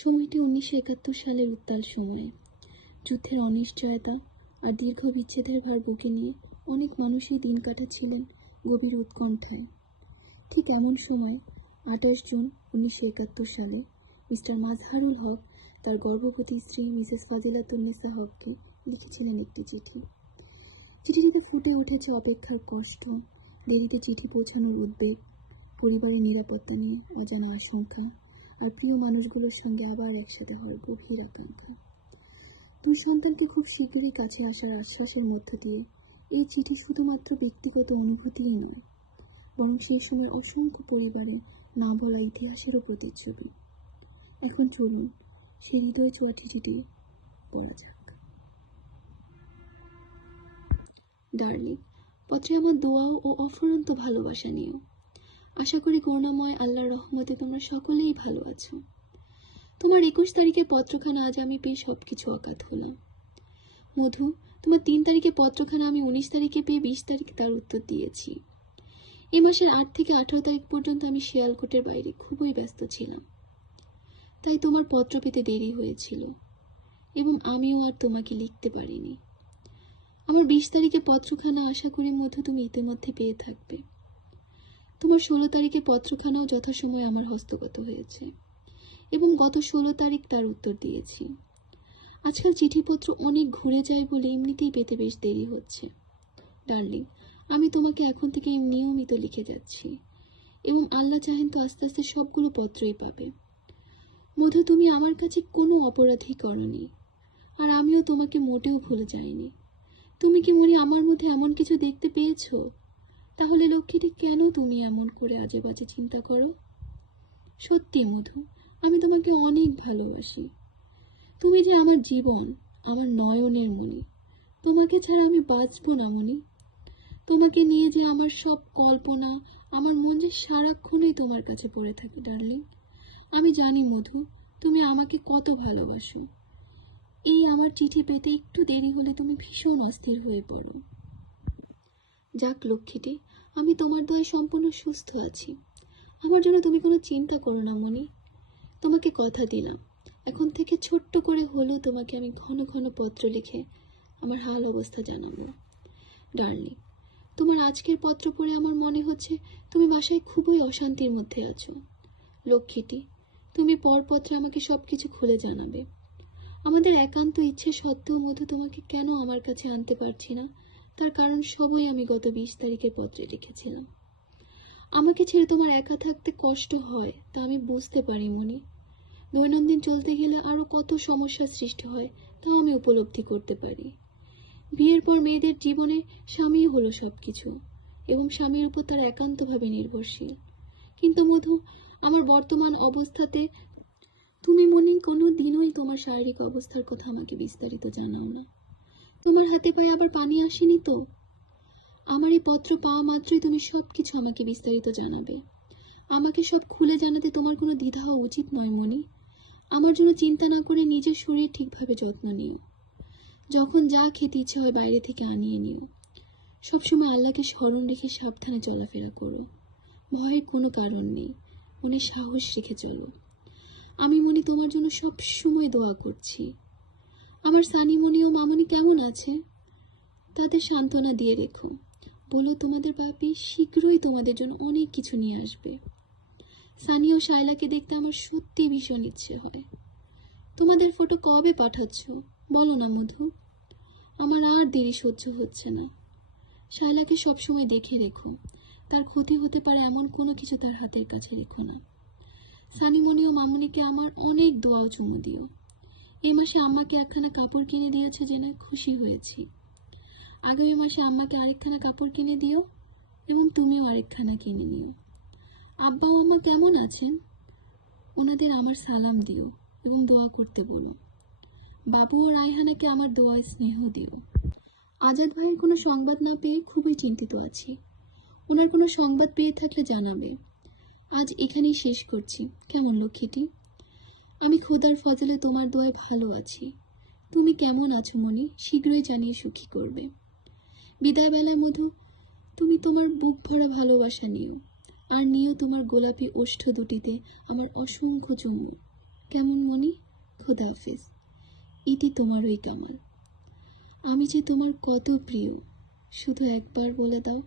সময়টি 1971 সালের উত্তাল সময়ে। যুদ্ধের অনিশ্চয়তা আর দীর্ঘ বিচ্ছেদের ভার বুকে নিয়ে অনেক মানুষই দিন কাটাচ্ছিলেন গভীর উৎকণ্ঠায়। ঠিক এমন সময় 28 জুন 1971 সালে মিস্টার মাজহারুল হক তার গর্ভবতী স্ত্রী মিসেস ফাজিলাতুন্নেসা হককে লিখেছিলেন একটি চিঠি। চিঠিটিতে ফুটে উঠেছে অপেক্ষার কষ্ট, দেরিতে চিঠি পৌঁছানোর উদ্বেগ, পরিবারের নিরাপত্তা নিয়ে অজানা আশঙ্কা, আর প্রিয় মানুষগুলোর সঙ্গে আবার একসাথে হওয়ার গভীর আকাঙ্ক্ষা। দুই সন্তানকে খুব শীঘ্রই কাছে আসার আশ্বাসের মধ্য দিয়ে এই চিঠি শুধুমাত্র ব্যক্তিগত অনুভূতিই নয়, বরং সেই সময়ের অসংখ্য পরিবারে না বলা ইতিহাসেরও প্রতিচ্ছবি। এখন চলুন সেই হৃদয় ছোঁয়া চিঠিটি পড়া যাক। ডার্লিং, পত্রে আমার দোয়া ও অফুরন্ত ভালোবাসা নিও। আশা করি করুণাময় আল্লাহর রহমতে তোমরা সকলেই ভালো আছো। তোমার 21 তারিখের পত্রখানা আজ আমি পেয়ে সবকিছু অকাত হলাম। মধু, তোমার 3 তারিখে পত্রখানা আমি 19 তারিখে পেয়ে 20 তারিখে তার উত্তর দিয়েছি। এই মাসের 8 থেকে 18 তারিখ পর্যন্ত আমি শিয়ালকোটের বাইরে খুবই ব্যস্ত ছিলাম, তাই তোমার পত্র পেতে দেরি হয়েছিল এবং আমিও আর তোমাকে লিখতে পারিনি। আমার 20 তারিখে পত্রখানা আশা করি মধু তুমি ইতিমধ্যে পেয়ে থাকবে। তোমার 16 তারিখে পত্রখানাও যথাসময়ে আমার হস্তগত হয়েছে এবং গত 16 তারিখ তার উত্তর দিয়েছি। আজকাল চিঠিপত্র অনেক ঘুরে যায় বলে এমনিতেই পেতে বেশ দেরি হচ্ছে। ডার্লিং, আমি তোমাকে এখন থেকে নিয়মিত লিখে যাচ্ছি এবং আল্লাহ চাহেন তো আস্তে আস্তে সবগুলো পত্রই পাবে। মধু, তুমি আমার কাছে কোনো অপরাধী করনি, আর আমিও তোমাকে মোটেও ভুলে যাইনি। তুমি কি মনে আমার মধ্যে এমন কিছু দেখতে পেয়েছো? তাহলে লক্ষ্মীটি কেন তুমি এমন করে আজে বাজে চিন্তা করো? সত্যি মধু, আমি তোমাকে অনেক ভালোবাসি। তুমি যে আমার জীবন, আমার নয়নের মণি। তোমাকে ছাড়া আমি বাঁচবো না মণি। তোমাকে নিয়ে যে আমার সব কল্পনা, আমার মন যে সারাক্ষণই তোমার কাছে পড়ে থাকে ডার্লিং। আমি জানি মধু, তুমি আমাকে কত ভালোবাসো। এই আমার চিঠি পেতে একটু দেরি হলে তুমি ভীষণ অস্থির হয়ে পড়ো। যাক লক্ষ্মীটি, আমি তোমার দয়ায় সম্পূর্ণ সুস্থ আছি। আমার জন্য তুমি কোনো চিন্তা করো না মনি। তোমাকে কথা দিলাম, এখন থেকে ছোট্ট করে হলেও তোমাকে আমি ঘন ঘন পত্র লিখে আমার হাল অবস্থা জানাবো। ডার্লিং, তোমার আজকের পত্র পড়ে আমার মনে হচ্ছে তুমি বাসায় খুবই অশান্তির মধ্যে আছো। লক্ষ্মীটি, তুমি পরপত্রে আমাকে সবকিছু খুলে জানাবে। আমাদের একান্ত ইচ্ছে সত্ত্বেও মধু তোমাকে কেন আমার কাছে আনতে পারছি না, তার কারণ সবই আমি গত 20 তারিখের পত্রে লিখেছিলাম। আমাকে ছেড়ে তোমার একা থাকতে কষ্ট হয়, তা আমি বুঝতে পারি মনি। দৈনন্দিন চলতে গেলে আরো কত সমস্যার সৃষ্টি হয় তা আমি উপলব্ধি করতে পারি। বিয়ের পর মেয়েদের জীবনে স্বামী হলো সবকিছু এবং স্বামীর উপর তারা একান্তভাবে নির্ভরশীল। কিন্তু মধু, আমার বর্তমান অবস্থাতে তুমি মনে কোনো দিনই তোমার শারীরিক অবস্থার কথা আমাকে বিস্তারিত জানাও না। তোমার হাতে পায়ে আবার পানি আসেনি তো? আমার এই পত্র পাওয়া মাত্রই তুমি সবকিছু আমাকে বিস্তারিত জানাবে। আমাকে সব খুলে জানাতে তোমার কোনো দ্বিধা হওয়া উচিত নয় মনি। আমার জন্য চিন্তা না করে নিজের শরীর ঠিকভাবে যত্ন নিও। যখন যা খেতে ইচ্ছে হয় বাইরে থেকে আনিয়ে নিও। সবসময় আল্লাহকে স্মরণ রেখে সাবধানে চলাফেরা করো। ভয়ের কোনো কারণ নেই, মনে সাহস রেখে চলো। আমি মনে তোমার জন্য সব সময় দোয়া করছি। আমার সানিমণি ও মামনি কেমন আছে? তাদের সান্ত্বনা দিয়ে রেখো। বলো তোমাদের বাপি শীঘ্রই তোমাদের জন্য অনেক কিছু নিয়ে আসবে। সানি ও শায়লাকে দেখতে আমার সত্যি ভীষণ ইচ্ছে হয়। তোমাদের ফটো কবে পাঠাচ্ছ বলো না মধু? আমার আর দেরি সহ্য হচ্ছে না। শায়লাকে সবসময় দেখে রেখো, তার ক্ষতি হতে পারে এমন কোনো কিছু তার হাতের কাছে রেখো না। সানিমণি ও মামুনিকে আমার অনেক দোয়া ও চুমু দিও। এই মাসে আম্মাকে একখানা কাপড় কিনে দিয়েছে জেনে খুশি হয়েছি। আগামী মাসে আম্মাকে আরেকখানা কাপড় কিনে দিও এবং তুমিও আরেকখানা কিনে নিও। আব্বা ও আম্মা কেমন আছেন? ওনাদের আমার সালাম দিও এবং দোয়া করতে বলো। বাবু ও রায়হানাকে আমার দোয়ায় স্নেহ দিও। আজাদ ভাইয়ের কোনো সংবাদ না পেয়ে খুবই চিন্তিত আছি। ওনার কোনো সংবাদ পেয়ে থাকলে জানাবে। আজ এখানেই শেষ করছি, কেমন লক্ষ্মীটি? আমি খোদার ফজলে তোমার দোয়ায় ভালো আছি। তুমি কেমন আছো মনি? শীঘ্রই জানিয়ে সুখী করবে। বিদায় বেলায় মধু, তুমি তোমার বুক ভরা ভালোবাসা নিও, আর নিও তোমার গোলাপি ওষ্ঠ দুটিতে আমার অসংখ্য চুম্বন। কেমন মনি? খোদা হাফিজ। ইতি তোমারই কামাল। আমি যে তোমার কত প্রিয়, শুধু একবার বলে দাও।